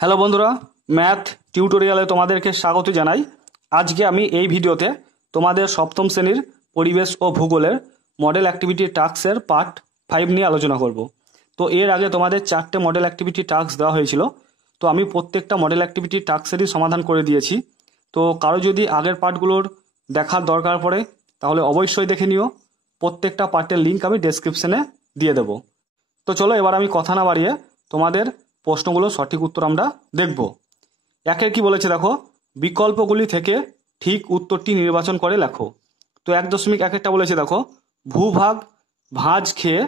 Hello বন্ধুরা, math টিউটোরিয়ালে তোমাদেরকে স্বাগত জানাই। আজকে আমি এই ভিডিওতে তোমাদের সপ্তম শ্রেণীর পরিবেশ ও ভূগোলের মডেল অ্যাক্টিভিটি টাস্কের পার্ট 5 নিয়ে আলোচনা করব। তো এর আগে তোমাদের 4টে মডেল অ্যাক্টিভিটি টাস্ক দেওয়া হয়েছিল। তো আমি প্রত্যেকটা মডেল অ্যাক্টিভিটি টাস্কেরই সমাধান করে দিয়েছি। তো কারো যদি আগের পার্টগুলোর দেখার দরকার পড়ে তাহলে অবশ্যই দেখে নিও। প্রত্যেকটা পার্টের লিঙ্ক আমি ডেসক্রিপশনে দিয়ে দেবো। তো চলো এবার আমি কথা না বাড়িয়ে তোমাদের প্রশ্নগুলো সঠিক উত্তর আমরা দেখব। একের কি বলেছে দেখো, বিকল্পগুলি থেকে ঠিক উত্তরটি নির্বাচন করে লেখো। তো 1.1 বলেছে দেখো, ভূভাগ ভাঁজ খেয়ে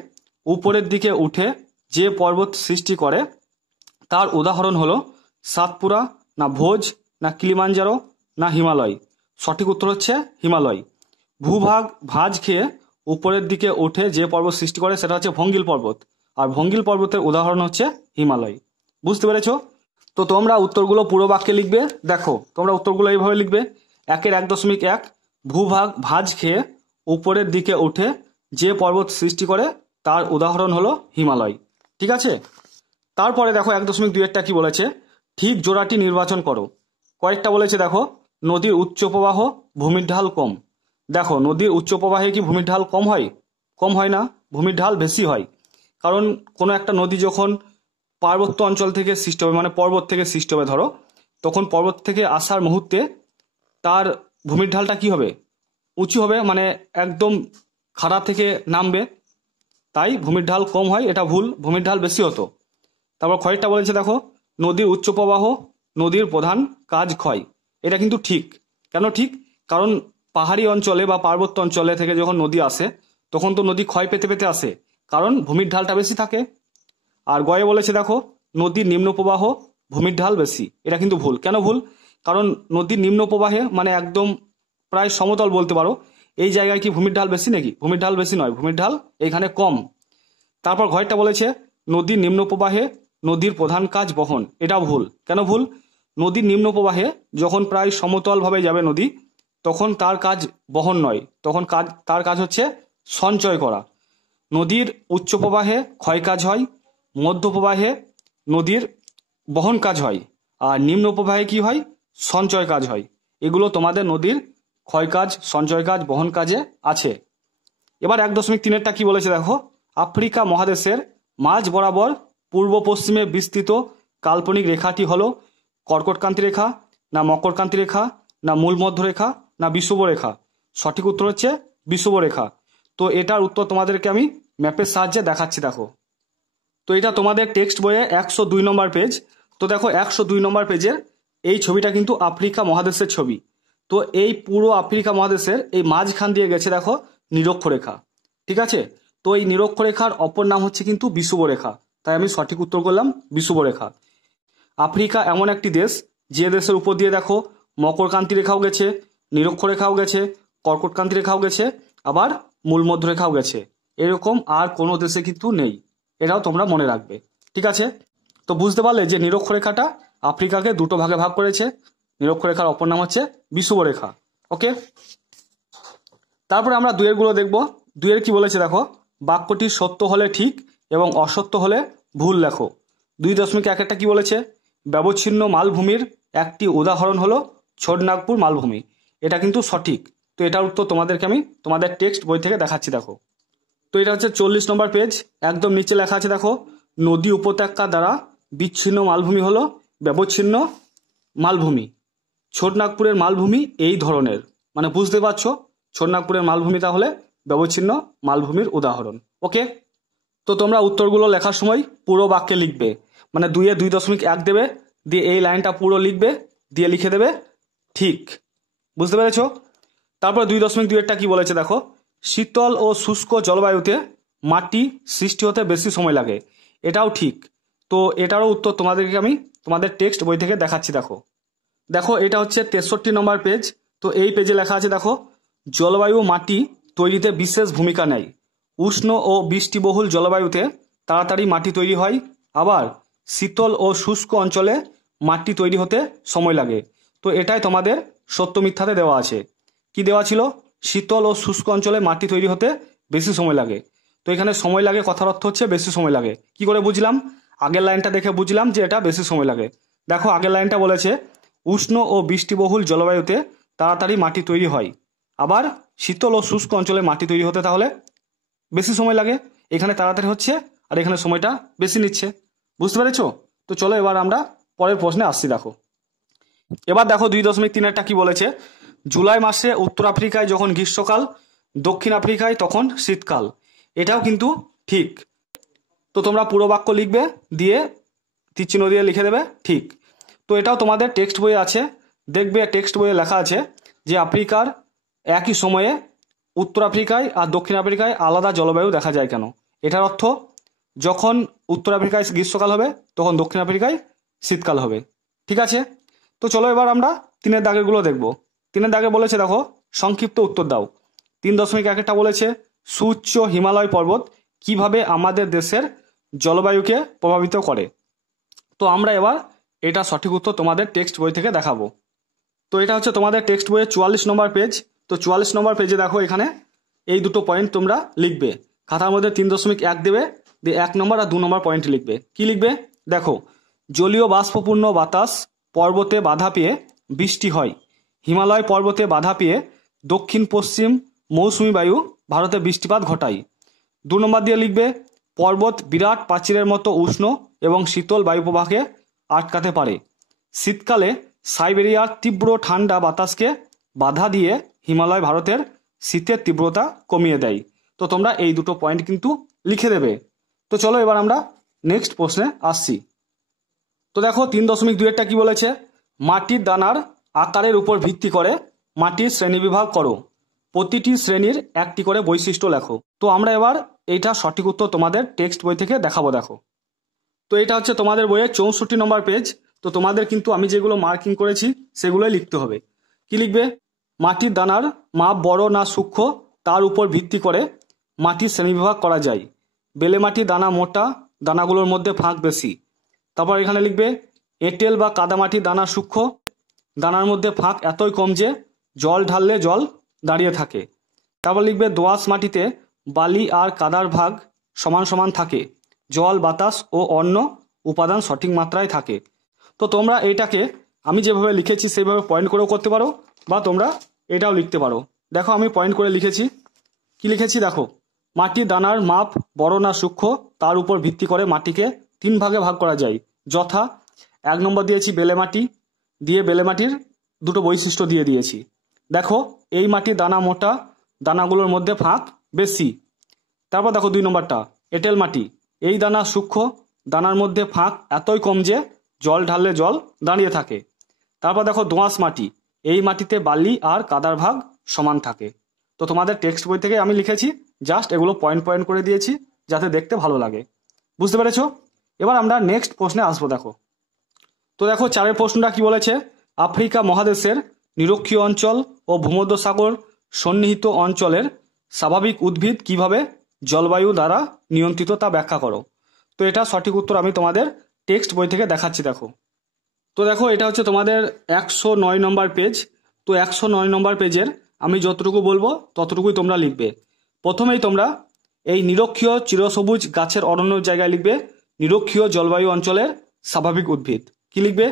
উপরের দিকে উঠে যে পর্বত সৃষ্টি করে তার উদাহরণ হলো সাতপুরা, না ভোজ, না কিলিমাঞ্জারো, না হিমালয়। সঠিক উত্তর হচ্ছে হিমালয়। ভূভাগ ভাঁজ খেয়ে উপরের দিকে উঠে যে পর্বত সৃষ্টি করে সেটা হচ্ছে ভঙ্গিল পর্বত, আর ভঙ্গিল পর্বতের উদাহরণ হচ্ছে হিমালয়। বুঝতে পেরেছো? তো তোমরা উত্তরগুলো পুরো বাক্যে লিখবে। দেখো তোমরা উত্তরগুলো এইভাবে লিখবে। 1.1 ভূভাগ ভাঁজ খেয়ে উপরের দিকে উঠে যে পর্বত সৃষ্টি করে তার উদাহরণ হলো হিমালয়। ঠিক আছে। তারপরে দেখো 1.2 কি বলেছে, ঠিক জোড়াটি নির্বাচন করো। কয়েকটা বলেছে দেখো, নদীর উচ্চ প্রবাহ, ভূমির ঢাল কম। দেখো নদীর উচ্চ প্রবাহে কি ভূমির ঢাল কম হয়? কম হয় না, ভূমির ঢাল বেশি হয়। কারণ কোনো একটা নদী যখন পার্বত্য অঞ্চল থেকে সৃষ্টি হবে, মানে পর্বত থেকে সৃষ্টি হবে ধরো, তখন পর্বত থেকে আসার মুহূর্তে তার ভূমির ঢালটা কি হবে? উঁচু হবে, মানে একদম খাড়া থেকে নামবে। তাই ভূমির ঢাল কম হয়, এটা ভুল, ভূমির ঢাল বেশি হতো। তারপর ক্ষয়টা বলেছে দেখো, নদীর উচ্চ প্রবাহ, নদীর প্রধান কাজ ক্ষয়। এটা কিন্তু ঠিক। কেন ঠিক? কারণ পাহাড়ি অঞ্চলে বা পার্বত্য অঞ্চলে থেকে যখন নদী আসে তখন তো নদী ক্ষয় পেতে পেতে আসে, কারণ ভূমির ঢালটা বেশি থাকে। আর গয়ে বলেছে দেখো, নদীর নিম্ন প্রবাহ, ভূমির ঢাল বেশি। এটা কিন্তু ভুল। কেন ভুল? কারণ নদীর নিম্ন প্রবাহে মানে একদম প্রায় সমতল বলতে পারো, এই জায়গায় কি ভূমির ঢাল বেশি নাকি? ভূমির ঢাল বেশি নয়, ভূমির ঢাল এখানে কম। তারপর ঘরটা বলেছে, নদীর নিম্ন প্রবাহে নদীর প্রধান কাজ বহন। এটা ভুল। কেন ভুল? নদীর নিম্ন প্রবাহে যখন প্রায় সমতলভাবে যাবে নদী, তখন তার কাজ বহন নয়, তখন তার কাজ হচ্ছে সঞ্চয় করা। নদীর উচ্চ প্রবাহে ক্ষয় কাজ হয়, মধ্য প্রবাহে নদীর বহন কাজ হয়, আর নিম্ন প্রবাহে কি হয়? সঞ্চয় কাজ হয়। এগুলো তোমাদের নদীর ক্ষয় কাজ, সঞ্চয় কাজ, বহন কাজে আছে। এবার 1.3 কি বলেছে দেখো, আফ্রিকা মহাদেশের মাঝ বরাবর পূর্ব পশ্চিমে বিস্তৃত কাল্পনিক রেখাটি হলো কর্কটক্রান্তি রেখা, না মকরক্রান্তি রেখা, না মূল মধ্যরেখা, না বিষুব রেখা। সঠিক উত্তর হচ্ছে বিষুব রেখা। তো এটার উত্তর তোমাদেরকে আমি ম্যাপের সাহায্যে দেখাচ্ছি। দেখো, তো এটা তোমাদের টেক্সট বইয়ে 102 নম্বর পেজ। তো দেখো 102 নম্বর পেজে এই ছবিটা কিন্তু আফ্রিকা মহাদেশের ছবি। তো এই পুরো আফ্রিকা মহাদেশের এই মাঝখান দিয়ে গেছে দেখো নিরক্ষরেখা। ঠিক আছে। তো এই নিরক্ষরেখার অপর নাম হচ্ছে কিন্তু বিষুবরেখা। তাই আমি সঠিক উত্তর করলাম বিষুবরেখা। আফ্রিকা এমন একটি দেশ যে দেশের উপর দিয়ে দেখো মকরক্রান্তি রেখাও গেছে, নিরক্ষরেখাও গেছে, কর্কটক্রান্তি রেখাও গেছে, আবার মূল মধ্যরেখাও গেছে। এরকম আর কোনো দেশে কিন্তু নেই। এটাও তোমরা মনে রাখবে। ঠিক আছে। তো বুঝতে পারলে যে নিরক্ষরেখাটা আফ্রিকাকে দুটো ভাগে ভাগ করেছে। নিরক্ষরেখার অপর নাম হচ্ছে বিষুবরেখা। ওকে। তারপরে আমরা দুয়ের গুলো দেখবো। দুয়ের কি বলেছে দেখো, বাক্যটি সত্য হলে ঠিক এবং অসত্য হলে ভুল লেখো। 2.1 কি বলেছে, ব্যবচ্ছিন্ন মালভূমির একটি উদাহরণ হলো ছোটনাগপুর মালভূমি। এটা কিন্তু সঠিক। তো এটার উত্তর তোমাদেরকে আমি তোমাদের টেক্সট বই থেকে দেখাচ্ছি। দেখো, তো এটা হচ্ছে 40 নম্বর পেজ। একদম নিচে লেখা আছে দেখো, নদী উপত্যকা দ্বারা বিচ্ছিন্ন মালভূমি হলো ব্যবচ্ছিন্ন মালভূমি। ছোটনাগপুরের মালভূমি এই ধরনের, মানে বুঝতে পারছো, ছোটনাগপুরের মালভূমি তাহলে ব্যবচ্ছিন্ন মালভূমির উদাহরণ। ওকে। তো তোমরা উত্তরগুলো লেখার সময় পুরো বাক্যে লিখবে, মানে 2.1 দেবে, দিয়ে এই লাইনটা পুরো লিখবে, দিয়ে লিখে দেবে ঠিক। বুঝতে পেরেছো? তারপর 2.2 কি বলেছে দেখো, শীতল ও শুষ্ক জলবায়ুতে মাটি সৃষ্টি হতে বেশি সময় লাগে। এটাও ঠিক। তো এটারও উত্তর তোমাদেরকে আমি তোমাদের টেক্সট বই থেকে দেখাচ্ছি। দেখো, দেখো এটা হচ্ছে 63 নম্বর পেজ। তো এই পেজে লেখা আছে দেখো, জলবায়ু মাটি তৈরিতে বিশেষ ভূমিকা নেয়। উষ্ণ ও বৃষ্টিবহুল জলবায়ুতে তাড়াতাড়ি মাটি তৈরি হয়, আবার শীতল ও শুষ্ক অঞ্চলে মাটি তৈরি হতে সময় লাগে। তো এটাই তোমাদের সত্য মিথ্যাতে দেওয়া আছে। কি দেওয়া ছিল? শীতল ও শুষ্ক অঞ্চলে মাটি তৈরি হতে বেশি সময় লাগে। তো এখানে সময় লাগে কথার অর্থ হচ্ছে বেশি সময় লাগে। কি করে বুঝলাম? আগের লাইনটা দেখে বুঝলাম যে এটা বেশি সময় লাগে। দেখো আগের লাইনটা বলেছে উষ্ণ ও বৃষ্টিবহুল জলবায়ুতে তাড়াতাড়ি মাটি তৈরি হয়, আবার শীতল ও শুষ্ক অঞ্চলে মাটি তৈরি হতে তাহলে বেশি সময় লাগে। এখানে তাড়াতাড়ি হচ্ছে আর এখানে সময়টা বেশি নিচ্ছে। বুঝতে পেরেছো? তো চলো এবার আমরা পরের প্রশ্নে আসছি। দেখো এবার দেখো 2.3 কি বলেছে, জুলাই মাসে উত্তর আফ্রিকায় যখন গ্রীষ্মকাল, দক্ষিণ আফ্রিকায় তখন শীতকাল। এটাও কিন্তু ঠিক। তো তোমরা পুরো বাক্য লিখবে, দিয়ে তীরচিহ্ন দিয়ে লিখে দেবে ঠিক। তো এটাও তোমাদের টেক্সট বইয়ে আছে, দেখবে টেক্সট বইয়ে লেখা আছে যে আফ্রিকার একই সময়ে উত্তর আফ্রিকায় আর দক্ষিণ আফ্রিকায় আলাদা জলবায়ু দেখা যায় কেন। এটার অর্থ যখন উত্তর আফ্রিকায় গ্রীষ্মকাল হবে তখন দক্ষিণ আফ্রিকায় শীতকাল হবে। ঠিক আছে, তো চলো এবার আমরা 3 দাগেরগুলো দেখব। 3 দাগে বলেছে দেখো সংক্ষিপ্ত উত্তর দাও। 3.1 বলেছে সুউচ্চ হিমালয় পর্বত কিভাবে আমাদের দেশের জলবায়ুকে প্রভাবিত করে। তো আমরা এবার এটা সঠিক উত্তর তোমাদের টেক্সট বই থেকে দেখাবো। তো এটা হচ্ছে তোমাদের টেক্সট বইয়ের 44 নম্বর পেজ। তো 44 নম্বর পেজে দেখো এখানে এই দুটো পয়েন্ট তোমরা লিখবে। খাতার মধ্যে 3.1 দেবে, দিয়ে 1 নম্বর আর 2 নম্বর পয়েন্ট লিখবে। কি লিখবে দেখো, জলীয় বাষ্পপূর্ণ বাতাস পর্বতে বাধা পেয়ে বৃষ্টি হয়। হিমালয় পর্বতে বাধা পেয়ে দক্ষিণ পশ্চিম মৌসুমী বায়ু ভারতে বৃষ্টিপাত ঘটায়। 2 নম্বর দিয়ে লিখবে, পর্বত বিরাট প্রাচীরের মতো উষ্ণ এবং শীতল বায়ুপ্রবাহকে আটকাতে পারে। শীতকালে সাইবেরিয়ার তীব্র ঠান্ডা বাতাসকে বাধা দিয়ে হিমালয় ভারতের শীতের তীব্রতা কমিয়ে দেয়। তো তোমরা এই দুটো পয়েন্ট কিন্তু লিখে দেবে। তো চলো এবার আমরা নেক্সট প্রশ্নে আসছি। তো দেখো 3.2 কি বলেছে, মাটির দানার আকারের উপর ভিত্তি করে মাটির শ্রেণীবিভাগ করো, প্রতিটি শ্রেণীর একটি করে বৈশিষ্ট্য লেখো। তো আমরা এবার এইটা সঠিক উত্তর তোমাদের টেক্সট বই থেকে দেখাবো। দেখো তো এটা হচ্ছে তোমাদের বইয়ের 64 নম্বর পেজ। তো তোমাদের কিন্তু আমি যেগুলো মার্কিং করেছি সেগুলোই লিখতে হবে। কি লিখবে, মাটির দানার মাপ বড় না সূক্ষ্ম তার উপর ভিত্তি করে মাটির শ্রেণীবিভাগ করা যায়। বেলে মাটির দানা মোটা, দানাগুলোর মধ্যে ফাঁক বেশি। তারপর এখানে লিখবে, এঁটেল বা কাদামাটির দানা সূক্ষ্ম, দানার মধ্যে ফাঁক এতই কম যে জল ঢাললে জল দাঁড়িয়ে থাকে। তারপর লিখবে, দোআঁশ মাটিতে বালি আর কাদার ভাগ সমান সমান থাকে, জল বাতাস ও অন্য উপাদান সঠিক মাত্রায় থাকে। তো তোমরা এটাকে আমি যেভাবে লিখেছি সেইভাবে পয়েন্ট করেও করতে পারো, বা তোমরা এটাও লিখতে পারো। দেখো আমি পয়েন্ট করে লিখেছি। কি লিখেছি দেখো, মাটির দানার মাপ বড় না সূক্ষ্ম তার উপর ভিত্তি করে মাটিকে 3 ভাগে ভাগ করা যায়, যথা 1 নম্বর দিয়েছি বেলে মাটি, দিয়ে বেলে মাটির দুটো বৈশিষ্ট্য দিয়ে দিয়েছি। দেখো এই মাটির দানা মোটা, দানাগুলোর মধ্যে ফাঁক বেশি। তারপর দেখো 2 নম্বরটা এঁটেল মাটি, এই দানা সূক্ষ্ম, দানার মধ্যে ফাঁক এতই কম যে জল ঢাললে জল দাঁড়িয়ে থাকে। তারপর দেখো দোআঁশ মাটি, এই মাটিতে বালি আর কাদার ভাগ সমান থাকে। তো তোমাদের টেক্সট বই থেকে আমি লিখেছি, জাস্ট এগুলো পয়েন্ট পয়েন্ট করে দিয়েছি যাতে দেখতে ভালো লাগে। বুঝতে পেরেছো? এবার আমরা নেক্সট প্রশ্নে আসবো। দেখো তো দেখো 4 প্রশ্নটা কি বলেছে, আফ্রিকা মহাদেশের নিরক্ষীয় অঞ্চল ও ভূমধ্যসাগর সন্নিহিত অঞ্চলের স্বাভাবিক উদ্ভিদ কিভাবে জলবায়ু দ্বারা নিয়ন্ত্রিত তা ব্যাখ্যা করো। তো এটা সঠিক উত্তর আমি তোমাদের টেক্সট বই থেকে দেখাচ্ছি। দেখো তো দেখো এটা হচ্ছে তোমাদের 109 নম্বর পেজ। তো 109 নম্বর পেজের আমি যতটুকু বলবো ততটুকুই তোমরা লিখবে। প্রথমেই তোমরা এই নিরক্ষীয় চিরসবুজ গাছের অরণ্য জায়গায় লিখবে নিরক্ষীয় জলবায়ু অঞ্চলের স্বাভাবিক উদ্ভিদ। কি লিখবে,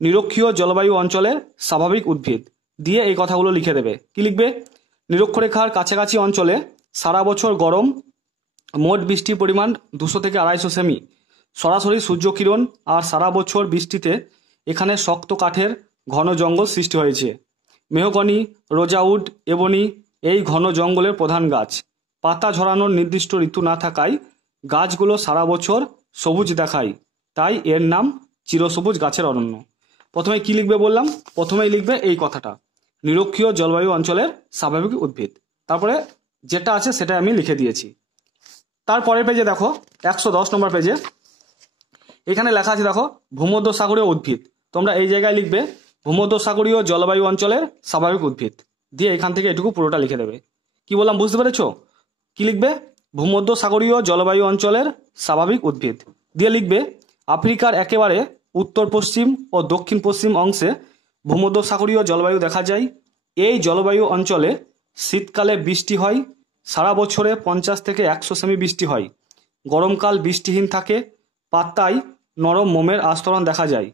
নিরক্ষীয় জলবায়ু অঞ্চলের স্বাভাবিক উদ্ভিদ, দিয়ে এই কথাগুলো লিখে দেবে। কি লিখবে, নিরক্ষরেখার কাছাকাছি অঞ্চলে সারা বছর গরম, মোট বৃষ্টির পরিমাণ 200 থেকে 250 সেমি, সরাসরি সূর্যকিরণ আর সারা বছর বৃষ্টিতে এখানে শক্ত কাঠের ঘন জঙ্গল সৃষ্টি হয়েছে। মেহগনি, রোজাউড, এবনি এই ঘন জঙ্গলের প্রধান গাছ। পাতা ঝরানোর নির্দিষ্ট ঋতু না থাকায় গাছগুলো সারা বছর সবুজ দেখায়, তাই এর নাম চিরসবুজ গাছের অরণ্য। প্রথমে কি লিখবে বললাম, প্রথমেই লিখবে এই কথাটা, নিরক্ষীয় জলবায়ু অঞ্চলের স্বাভাবিক উদ্ভিদ। তারপরে যেটা আছে সেটা আমি লিখে দিয়েছি। তারপরের পেজে দেখো 110 নম্বর পেজে এখানে লেখা আছে দেখো ভূমধ্যসাগরীয় উদ্ভিদ। তোমরা এই জায়গায় লিখবে ভূমধ্যসাগরীয় জলবায়ু অঞ্চলের স্বাভাবিক উদ্ভিদ, দিয়ে এখান থেকে এটুকু পুরোটা লিখে দেবে। কি বললাম বুঝতে পেরেছো? কি লিখবে, ভূমধ্যসাগরীয় জলবায়ু অঞ্চলের স্বাভাবিক উদ্ভিদ, দিয়ে লিখবে আফ্রিকার একেবারে উত্তর পশ্চিম ও দক্ষিণ পশ্চিম অংশে ভূমধ্যসাগরীয় জলবায়ু দেখা যায়। এই জলবায়ু অঞ্চলে শীতকালে বৃষ্টি হয়, সারা বছরে 50 থেকে 100 সেমি বৃষ্টি হয়। গরমকাল বৃষ্টিহীন থাকে, পাতায় নরম মোমের আস্তরণ দেখা যায়।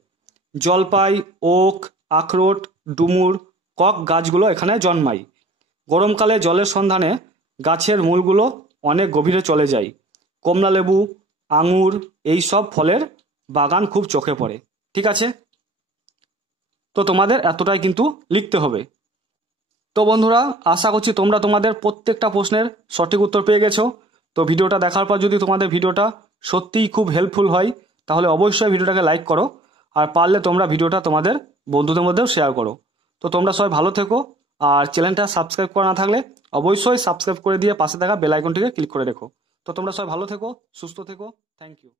জলপাই, ওক, আখরোট, ডুমুর, কক গাছগুলো এখানে জন্মায়। গরমকালে জলের সন্ধানে গাছের মূলগুলো অনেক গভীরে চলে যায়। কমলালেবু, আঙুর এই সব ফলের বাগান খুব চোখে পড়ে। ঠিক আছে, তো তোমাদের এতটাই কিন্তু লিখতে হবে। তো বন্ধুরা, আশা করছি তোমরা তোমাদের প্রত্যেকটা প্রশ্নের সঠিক উত্তর পেয়ে গেছো। তো ভিডিওটা দেখার পর যদি তোমাদের ভিডিওটা সত্যিই খুব হেল্পফুল হয় তাহলে অবশ্যই ভিডিওটাকে লাইক করো, আর পারলে তোমরা ভিডিওটা তোমাদের বন্ধুদের মধ্যেও শেয়ার করো। তো তোমরা সবাই ভালো থেকো, আর চ্যানেলটা সাবস্ক্রাইব করা না থাকলে অবশ্যই সাবস্ক্রাইব করে দিয়ে পাশে থাকা বেল আইকনটিকে ক্লিক করে রেখো। তো তোমরা সবাই ভালো থেকো, সুস্থ থেকো। Thank you.